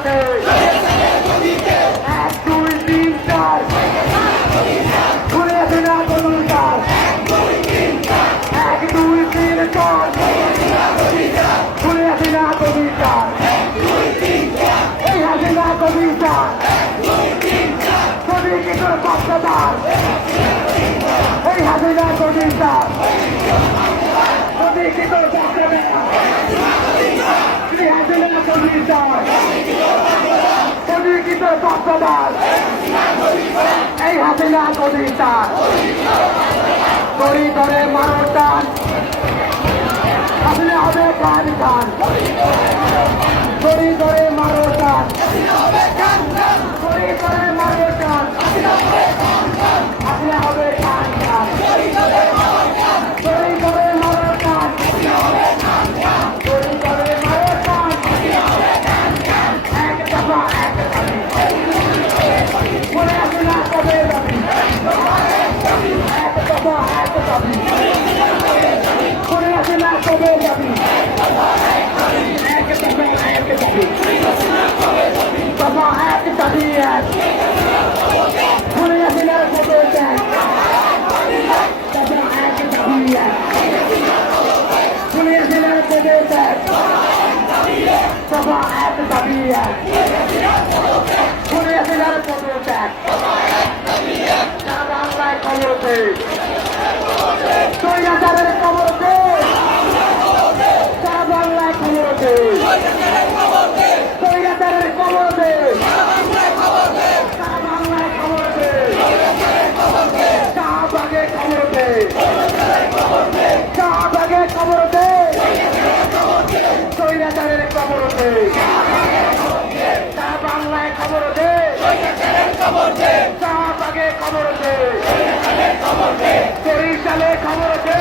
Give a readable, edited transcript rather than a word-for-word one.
গদিতে 1 2 3 4 ঘুরে আসে না গদিটার 1 2 3 4 ঘুরে আসে না গদিটার এই হাসে না গদিটার গদি কি তোর কষ্টদার এই হাসে না গদিটার গদি কি তোর কষ্টদার এই হাসে না গদিটার গদি কি তোর কষ্টদার এই হাসে না গদিটার গড়ি ধরে মারো টান আসলে হবে কান কান গড়ি ধরে মারো টান গড়ি ধরে মারো টান আসলে হবে কান কান গড়ি ধরে মারো টান গড়ি ধরে মারো টান এক দফা এক দাবি মনে আসে না কবে দাবি এক দফা এক দাবি মনে আসে না কবে দাবি এক দফা এক দাবি দফা এক দাবি এক মনে আসে না কবে দেখ দফা এক দাবি এক মনে আসে না কবে দেখ দফা এক দাবি এক মনে আসে না কবে দেখ সারা বাংলায় খবর দে স্বৈরাচারের খবর দে সারা বাংলায় খবর দে স্বৈরাচারের খবর দে সারা বাংলায় খবর দে শাহবাগে খবর দে শাহবাগে খবর দে স্বৈরাচারের খবর দে সারা বাংলায় খবর দে শাহবাগে খবর দে বরিশালে খবর দে